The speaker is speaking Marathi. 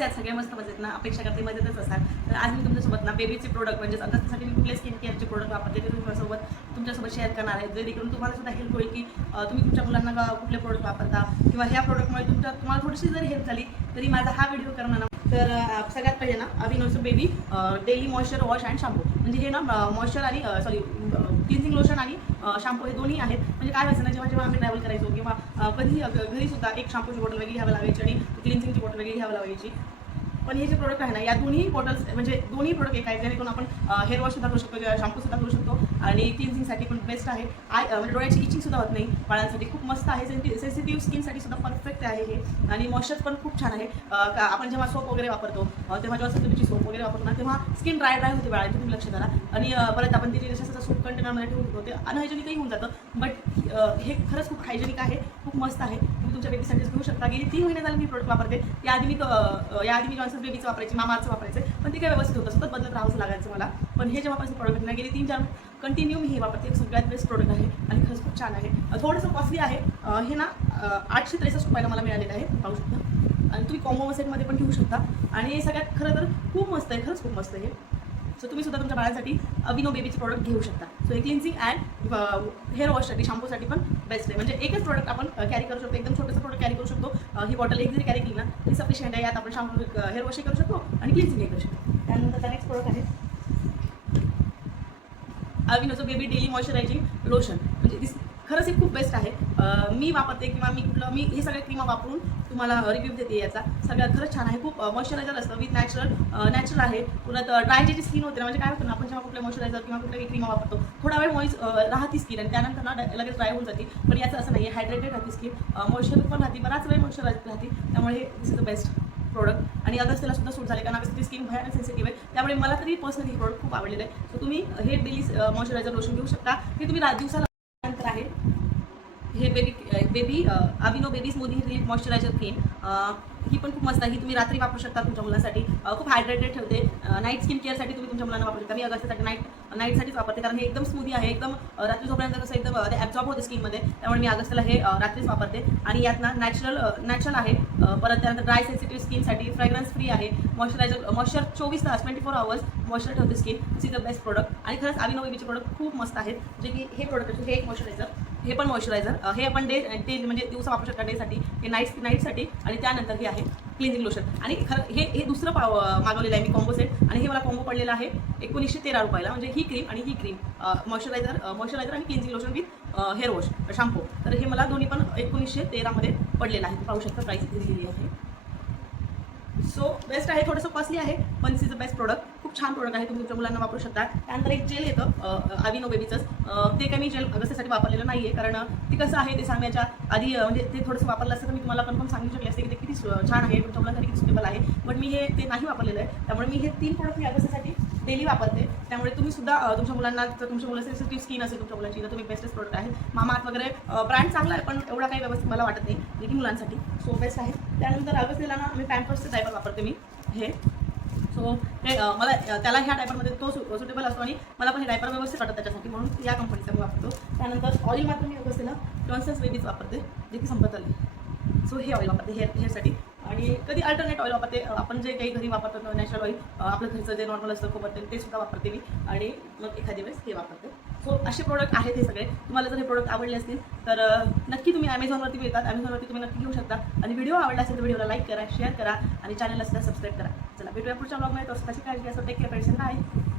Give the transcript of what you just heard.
कसे आहेत सगळे मस्त मजेत ना, अपेक्षा करते मजेतच असाल. तर आज मी तुमच्यासोबत ना बेबीचे प्रोडक्ट म्हणजेच अगस्टसाठी मी कुठले स्किन केअरचे प्रोडक्ट वापरते ते तुमच्यासोबत शेअर करणार आहे, जेणेकरून तुम्हाला सुद्धा हेल्प होईल की तुम्ही तुमच्या मुलांना कुठले प्रोडक्ट वापरता किंवा ह्या प्रोडक्टमुळे तुम्हाला थोडीशी जरी हेल्प झाली तरी माझा हा व्हिडिओ करणं. तर सगळ्यात पहिले ना अविनोचं baby daily moisture wash and shampoo, म्हणजे हे ना मॉइश्चर आणि क्लिन्झिंग लोशन आणि शॅम्पू हे दोन्ही आहेत. म्हणजे काय व्हायचं ना, जेव्हा आम्ही ट्रॅव्हल करायचो किंवा कधी घरी सुद्धा एक शॅम्पूची बॉटल वेगळी घ्यावी लागायची आणि क्लिन्झिंगची बॉटल वेगळी घ्यावी लागायची. पण हे जे प्रोडक्ट आहे ना, या दोन्ही बॉटल्स म्हणजे दोन्ही प्रोडक्ट एक आहे, जेणेकरून आपण हेअर वॉश सुद्धा करू शकतो, शॅम्पू सुद्धा करू शकतो आणि क्लिन्झिंगसाठी पण बेस्ट आहे. म्हणजे डोळ्याची इचिंग सुद्धा होत नाही बाळांसाठी, खूप मस्त आहे. सेन्सिटिव्ह स्किनसाठी सुद्धा परफेक्ट आहे हे. आणि मॉइश्चर पण खूप छान आहे. आपण जेव्हा सोप वगैरे वापरतो तेव्हा जेव्हा सध्याची सोप वगैरे वापरतो ना, तेव्हा स्किन ड्राय होते बाळांची, तुम्ही लक्ष द्या. आणि परत आपण तिथे जसं सोप कंटेनरमध्ये ठेवतो ते अनहायजेनिकही होऊन जातं. बट हे खरंच खूप हायजेनिक आहे, खूप मस्त आहे. तुम्ही तुमच्या बेबीसाठीच घेऊ शकता. गेली 3 महिने झाले मी प्रोडक्ट वापरते. याआधी मी जॉन्सन बेबीचं वापरायचे, मामाचं वापरायचे, पण ते काय व्यवस्थित होतं, सतत बदलत राहावंच लागायचं मला. पण हे जेव्हापासून प्रोडक्ट ना गेली 3-4 कंटिन्यू मी हे वापरते. सगळ्यात बेस्ट प्रोडक्ट आहे आणि खरंच खूप छान आहे. थोडंसं कॉस्टली आहे हे ना, 863 रुपयाला मला मिळालेलं आहे, पाहू शकता. आणि तुम्ही कॉम्बो सेटमध्ये पण घेऊ शकता. आणि सगळ्यात खरं तर खूप मस्त आहे, खरंच खूप मस्त आहे. सो तुम्ही सुद्धा तुमच्या बाळांसाठी अविनो बेबीचे प्रोडक्ट घेऊ शकता. सो हे क्लिन्झिंग अँड हेअर वॉशसाठी शॅम्पूसाठी पण बेस्ट आहे. म्हणजे एकच प्रोडक्ट आपण कॅरी करू शकतो, एकदम छोटंसं प्रोडक्ट कॅरी करू शकतो. ही बॉटल एक जरी कॅरी केली ना ती सफिशियंट आहे. यात आपण शॅम्पू हेअर वॉशही करू शकतो आणि क्लिन्झिंगही करू शकतो. त्यानंतर नेक्स्ट प्रोडक्ट आहे अविनोचं बेबी डेली मॉइश्चरायझिंग लोशन. म्हणजे खरंच हे खूप बेस्ट आहे. मी वापरते किंवा मी हे सगळे क्रीमा वापरून तुम्हाला रिव्ह्यू देते याचा. सगळ्यात खरंच छान आहे. खूप मॉइश्चरायझर असतं विथ नॅचरल आहे. पुन्हा ड्राय जी स्किन होते ना, म्हणजे काय होतं ना, आपण जेव्हा कुठले मॉइश्चरायझर किंवा कुठल्याही क्रीमा वापरतो थोडा वेळ राहते स्किन आणि त्यानंतर ना लगेच ड्राय होऊन जाते. पण याचं असं नाही आहे, हायड्रेटेड राहते स्किन, मॉइश्चर पण राहते, बराच वेळ मॉइश्चरायझर राहते. त्यामुळे दिस इज द बेस्ट प्रोडक्ट. आणि अगस्टला सुद्धा सूट झाले, कारण अगस्टची स्किन भयानक सेन्सिटिव्ह आहे. त्यामुळे मला तरी पर्सनली हे प्रोडक्ट खूप आवडलेलं आहे. सो तुम्ही हे डेली मॉइश्चरायझर लोशन घेऊ शकता. हे तुम्ही दिवसाला नंतर आहे. हे baby Aveeno baby smoothie relief moisturiser cream, ही पण खूप मस्त आहे. ही तुम्ही रात्री वापरू शकता तुमच्या मुलांसाठी. खूप हायड्रेटेड ठेवते. नाईट स्किन केअरसाठी तुम्ही तुमच्या मुलांना वापरू शकता. मी अगस्टसाठी नाईटसाठीच वापरते, कारण हे एकदम स्मूदी आहे. एकदम रात्री झोपर्यंत कसं एकदम ते ॲब्झॉर्ब होते स्किनमध्ये. त्यामुळे मी अगस्टला हे रात्रीच वापरते. आणि यात ना नॅचरल आहे. परत त्यानंतर ड्राय सेन्सिटिव्ह स्किनसाठी फ्रेग्रन्स फ्री आहे. मॉइश्चर 24 तास 24 आवर्स मॉइश्चर ठेवते skin. This is the best product. आणि खरंच अविनो बेबीचे प्रोडक्ट खूप मस्त आहेत. जे की हे प्रोडक्ट हे एक मॉइश्चरायझर, हे पण मॉइश्चरायझर, हे आपण डे म्हणजे दिवसा वापरू शकता डेसाठी, हे नाईटसाठी. आणि त्यानंतर हे आहे क्लिन्झिंग लोशन. आणि खरं हे दुसरं मागवलेलं आहे मी कॉम्बो सेट, आणि हे मला कॉम्बो पडलेलं आहे 1913 रुपयाला. म्हणजे ही क्रीम आणि ही क्रीम, मॉइश्चरायझर आणि cleansing lotion with hair wash shampoo. तर हे मला दोन्ही पण 1913 मध्ये पडलेलं आहे. पाहू शकता प्राईस इथे दिलेली आहे. सो बेस्ट आहे. थोडंसं कॉस्टली आहे, पण दिस इज द बेस्ट प्रोडक्ट. खूप छान प्रोडक्ट आहे, तुम्ही तुमच्या मुलांना वापरू शकता. त्यानंतर एक जेल येतं अविनो बेबीचंच. ते काही मी जेल अगस्टसाठी वापरलेलं नाही आहे, कारण ते कसं आहे ते सांगण्याच्या आधी म्हणजे ते थोडंसं वापरलं असतं तर मी तुम्हाला पण सांगू शकले असते की ते किती छान आहे, तुमच्या मुलांसाठी किती सुटेबल आहे. बट मी ते नाही वापरलेलं आहे. त्यामुळे मी हे 3 प्रोडक्ट मी अगस्टसाठी डेली वापरते. त्यामुळे तुम्ही सुद्धा तुमच्या मुलांना, जर तुमच्या मुलं सेन्सिटिव्ह स्किन असेल तुमच्या मुलांची, तर तुम्ही बेस्टच प्रोडक्ट आहे. मामाअर्थ वगैरे ब्रँड चांगला आहे, पण एवढा काही व्यवस्थित मला वाटत नाही की मुलांसाठी. सो बेस्ट आहे. त्यानंतर अगस्टला ना मी पॅम्पर्सचे डायपर वापरते मी हे. सो ते मला त्याला ह्या डायपरमध्ये तो सुटेबल असतो आणि मला पण हे डायपर व्यवस्थित वाटतं त्याच्यासाठी, म्हणून या कंपनीचा मी वापरतो. त्यानंतर ऑइल मात्र मी अगस्टला जॉन्सन्स बेबीच वापरते, जे की संपत आले. सो हे ऑइल वापरते हेअरसाठी. आणि कधी अल्टरनेट ऑइल वापरते. आपण जे काही घरी वापरतो नॅचरल ऑइल, आपलं घरचं जे नॉर्मल असतं खोबरं तेल, ते सुद्धा वापरते मी. आणि मग एखादी वेळेस हे वापरते. सो असे प्रोडक्ट आहेत हे सगळे. तुम्हाला जर हे प्रोडक्ट आवडले असतील तर नक्की तुम्ही ॲमेझॉनवरती मिळतात, ॲमेझॉनवरती तुम्ही नक्की घेऊ शकता. आणि व्हिडिओ आवडला असेल तर व्हिडिओला लाईक करा, शेअर करा आणि चॅनलला सुद्धा सबस्क्राईब करा. चला भेटूया पुढच्या ब्लॉगमध्ये. तो स्वतःची काळजी घ्या. So take care, patient. Bye.